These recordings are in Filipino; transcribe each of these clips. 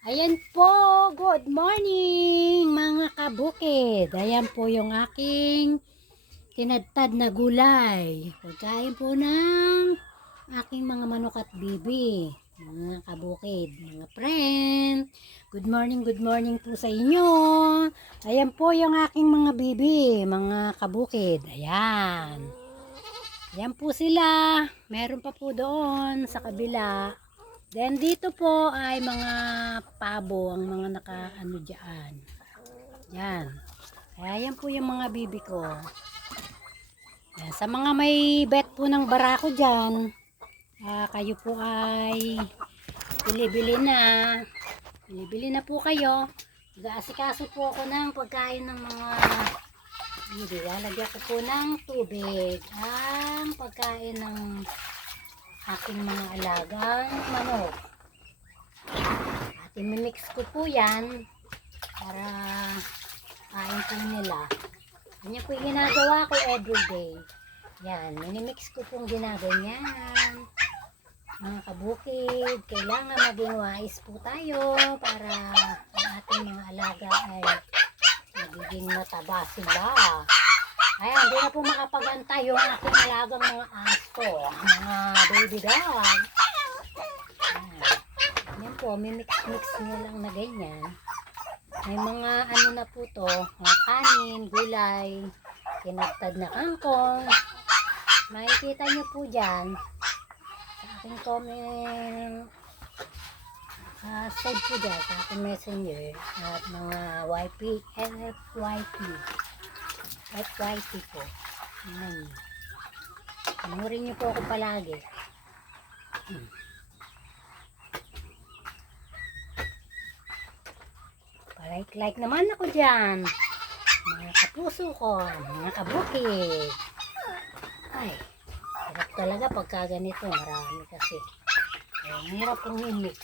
Ayan po, good morning mga kabukid. Ayan po yung aking tinadtad na gulay. Pagkain po ng aking mga manok at bibi. Mga kabukid, mga friend. Good morning po sa inyo. Ayan po yung aking mga bibi, mga kabukid. Ayan. Ayan po sila. Meron pa po doon sa kabila. Then dito po ay mga pabo ang mga nakaano diyan. Yan. Kaya yan po yung mga bibi ko. Yan. Sa mga may bet po ng barako diyan, kayo po ay bili-bili na. Bili-bili na po kayo. Nag-aasikaso po ako ng pagkain ng mga bibi. Lalagyan ko po ng tubig ang pagkain ng aking mga alagang manok. At imimix ko po yan para kain po nila. Ganyan po yung ginagawa ko everyday. Yan, minimix ko pong ginaganyan. Mga kabukid, kailangan maging wise po tayo para ang ating mga alaga ay magiging mataba sila. Ayan, hindi na po makapagantay yung aking alagang mga aso, mga baby dog. Yan po, mimix-mix nyo lang na ganyan. May mga ano na po to, mga kanin, gulay, kinagtad na kangkong. Makikita nyo po dyan, sa aking comment, save po dyan, sa aking messenger, at mga YP, FYP. FYP po. Ayan. Panurin niyo po ako palagi. Like naman ako dyan. Mga kapuso ko, mga kabukid. Ay, hirap talaga pagka ganito. Marami kasi. Ang hirap pong i-mix.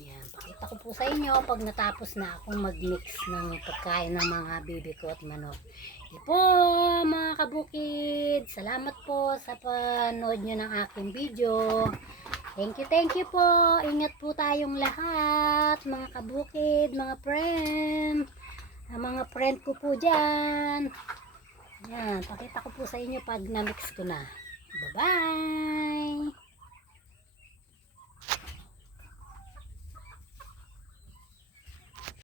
Ayan, pakita ko po sa inyo pag natapos na akong mag-mix ng pagkain ng mga bibi ko at manok. Po mga kabukid, salamat po sa panood nyo ng aking video. Thank you po. Ingat po tayong lahat, mga kabukid, mga friend. Mga friend ko po dyan. Yan, pakita ko po sa inyo pag na-mix ko na. Bye-bye!